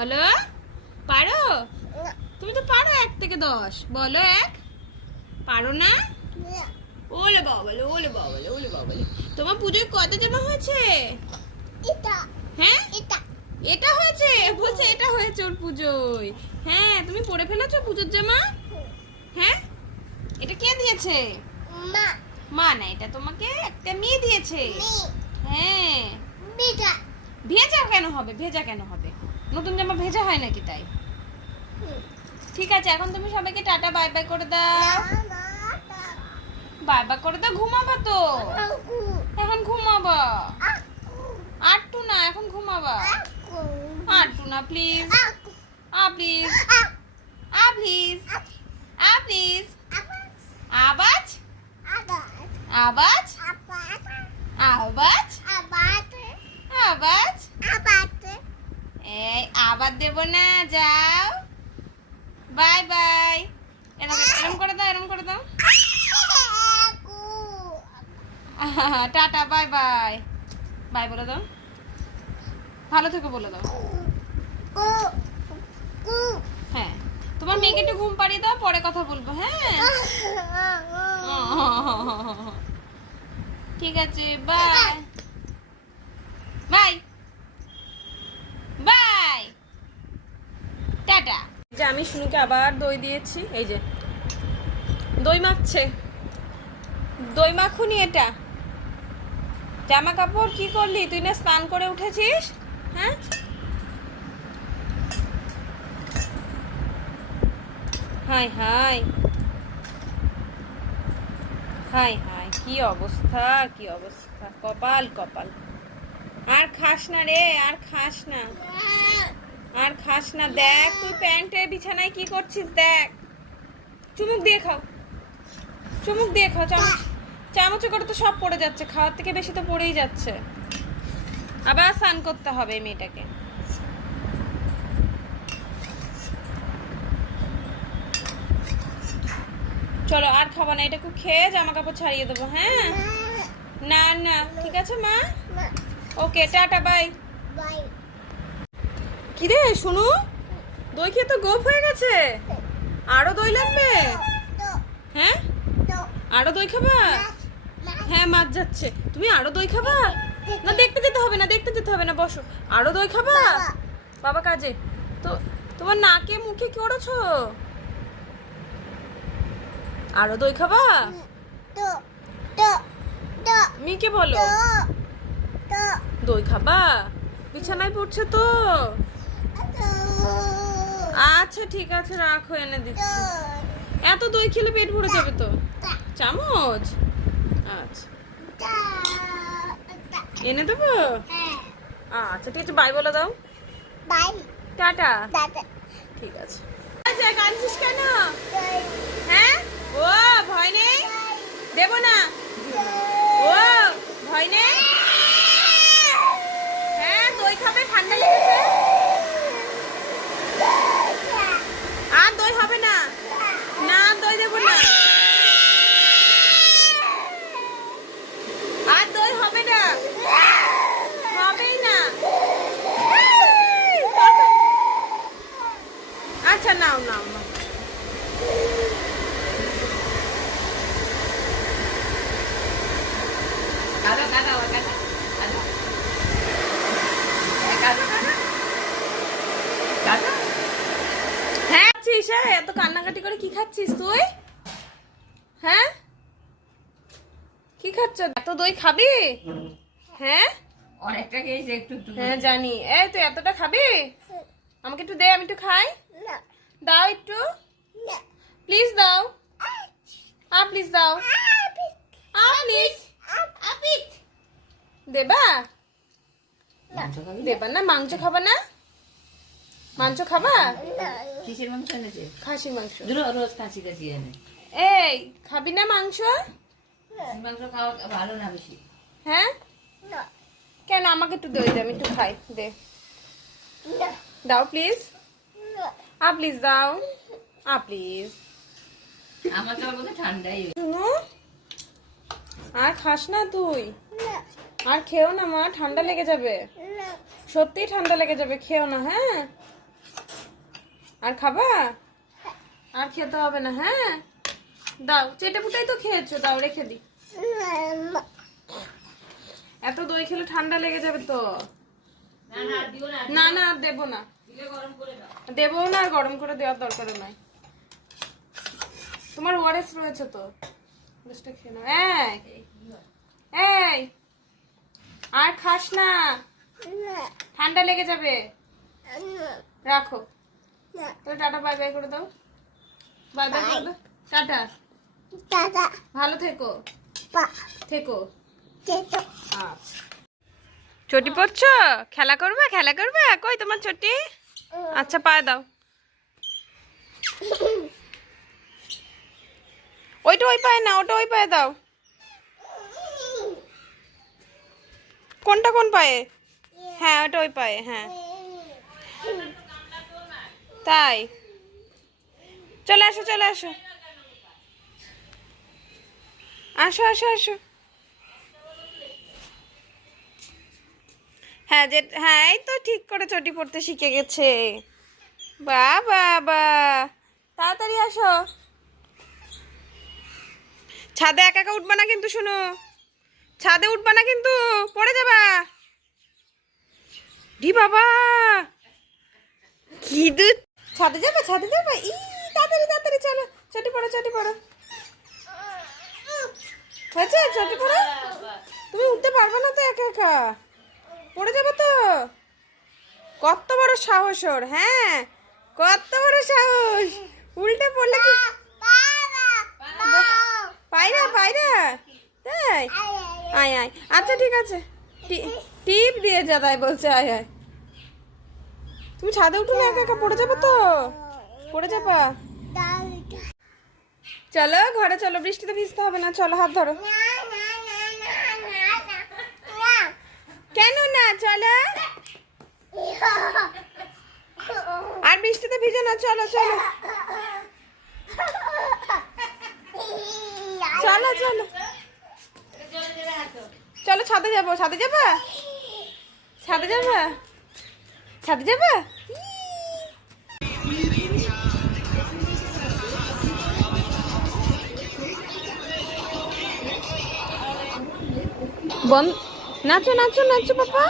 বলো, পারো? তুমি তো পারো 1 থেকে 10। বলো 1। পারো না? ওলে বাবালে, ওলে বাবালে, ওলে বাবালে। তোমার পুজোয় কত জামা হয়েছে? হ্যাঁ, এটা হয়েছে। বলছে এটা হয়েছে ওর পুজোয়। হ্যাঁ, তুমি পরে ফেলেছো পুজোর জামা? হ্যাঁ, এটা কে দিয়েছে? মা না, এটা তোমাকে একটা মেয়ে দিয়েছে। হ্যাঁ, ভেজা কেন হবে? ভেজা কেন হবে? নতুন জামা ভেজা হয় নাকি তাই? ঠিক আছে, এখন তুমি সবাইকে টাটা বাই বাই করে দাও। বাই বাই করে দাও। ঘুমাবা তো? এখন ঘুমাবা? আটটু না, এখন ঘুমাবা? আটটু না, প্লিজ। Please, please, please. আওয়াজ, আওয়াজ, আওয়াজ, আওয়াজ। এই আবার দেব না, যাও। Bye bye. এরম করে দাও, এরম করে দাও। Tata bye bye. বাই বলে দাও। ভালো থেকো বলে দাও। হ্যাঁ, তোমার মেয়েকে একটু ঘুম পাড়িয়ে দাও, পরে কথা বলবো। হ্যাঁ, ঠিক আছে, বাই বাই বাই, টাটা। যে আমি শুনুকে আবার দই দিয়েছি। এই যে দই মাখছে। দই মাখুনি এটা। জামা কাপড় কি করলি তুই? না স্নান করে উঠেছিস? হ্যাঁ, হাই হাই হাই হাই, কি অবস্থা, কি অবস্থা। কপাল কপাল। আর খাস না রে, আর খাস না, আর খাস না। দেখ তুই প্যান্টে বিছানায় কি করছিস দেখ। চুমুক দিয়ে খাও, চুমুক দিয়ে খাও। চামচে করে তো সব পড়ে যাচ্ছে, খাওয়ার থেকে বেশি তো পড়েই যাচ্ছে। আবার স্নান করতে হবে এই মেয়েটাকে। চলো, আর খাবো না। এটাকে খেয়ে জামা কাপড় ছাড়িয়ে দেবো। হ্যাঁ, না না, ঠিক আছে মা। ওকে, টাটা বাই। কি রে শুনু, দই খেয়ে তো গোফ হয়ে গেছে। আরো দই লাগবে? হ্যাঁ, আরো দই খাবা? হ্যাঁ, মাছ যাচ্ছে। তুমি আরো দই খাবা? না, দেখতে যেতে হবে না, দেখতে যেতে হবে না, বসো। আরো দই খাবা? বাবা কাজে তো। তোমার নাকে মুখে কি করেছো? আরো দই খাবা? মিকে বলো দই খাবা। বিছানায় পড়ছে তো। আচ্ছা ঠিক আছে, রাখো, এনে দিচ্ছি। এত দই খেলে পেট ভরে যাবে তো। চামচ, আচ্ছা এনে দেবো। আচ্ছা ঠিক আছে, বাই বলে দাও। টাটা। ঠিক আছে। কাঁদছিস কেন? হ্যাঁ, ও ভয় নেই, দেবো না। ও ভয় নেই। হ্যাঁ, দই খাবে, ঠান্ডা লেগেছে। আর দই হবে না, না দই দেবো না। আর দই হবে না, হবেই না। আচ্ছা নাও নাও নাও। হ্যাঁ, এত কান্নাকাটি করে কি খাচ্ছিস তুই? হ্যাঁ, কি খাচ্ছ? এত দই খাবি? হ্যাঁ, অনেকটা খেয়েছে, একটু একটু। হ্যাঁ জানি। এই তুই এতটা খাবি? আমাকে একটু দে, আমি একটু খাই। দাও একটু, প্লিজ দাও। প্লিজ দাও, প্লিজ। দেবা? দেবা না? মাংস খাবা না? মাংস খাবা? কিসের মাংস এনেছে? খাসির মাংস। রোজ কাশি কাশি এনে। এই খাবি না মাংস? মাংস খাওয়া ভালো না বেশি। হ্যাঁ, কেন? আমাকে একটু দই দে, আমি একটু খাই। দে, দাও প্লিজ। প্লিজ দাও, প্লিজ। আমার তো বোধহয় ঠান্ডাই। শুনো, আর খাস না তুই? আর খেও না মা, ঠান্ডা লেগে যাবে। সত্যি ঠান্ডা লেগে যাবে, খেও না। হ্যাঁ, আর খাবা? আর খেতে হবে না, হ্যাঁ? দাও, চেটে পুটাই তো খেয়েছো, দাও রেখে দি। এত দই খেলে ঠান্ডা লেগে যাবে তো। না না আর দেবো না, দেবো না, আর গরম করে দেওয়ার দরকার নাই। তোমার ওআরএস রয়েছে তো, দোষটা খেয়ে নাও। এই আর খাস না, ঠান্ডা লেগে যাবে। রাখো, তো টাটা বাই বাই করে দাও। বাই বাই করে দাও, টাটা। ভালো থেকো থেকো। আচ্ছা, চটি পড়ছো? খেলা করবে? কই তোমার চটি? আচ্ছা, পায়ে দাও। ওইটা ওই পায়ে না, ওটা ওই পায়ে দাও। কোনটা কোন পায়ে? হ্যাঁ, ওটা ওই পায়ে। হ্যাঁ, তাই চলে আসো, আসো। হ্যাঁ, হ্যাঁ, এই তো ঠিক করে চটি পড়তে শিখে গেছে। বাবা, তাড়াতাড়ি আসো। ছাদে একা একা উঠবা না কিন্তু, শোনো, ছাদে উঠবা না কিন্তু, পড়ে যাবা। ঢি বাবা, কি দুধ। ছাদে যাবে? ই তাড়াতাড়ি চলো, চটি পড়ো। হয়েছে, চটি পড়ো। তুমি উঠতে পারবে না তো একা একা, পড়ে যাবে তো। কত বড় সাহস ওর, হ্যাঁ, কত বড় সাহস। উল্টে পড়লে কি পায়রা তাই? আয় আচ্ছা, ঠিক আছে, টিপ দিয়ে যা, তাই বলছে। আয় তুমি ছাদে উঠো না, একা একা পড়ে যাবে তো, পড়ে যাবা। চলো ঘরে চলো, বৃষ্টিতে ভিজতে হবে না, চলো হাত ধরো। কেন না, চলো। আর বৃষ্টিতে ভিজো না, চলো। চলো ছাদে যাবো। ছাদে যাবা? নাচো পাপা।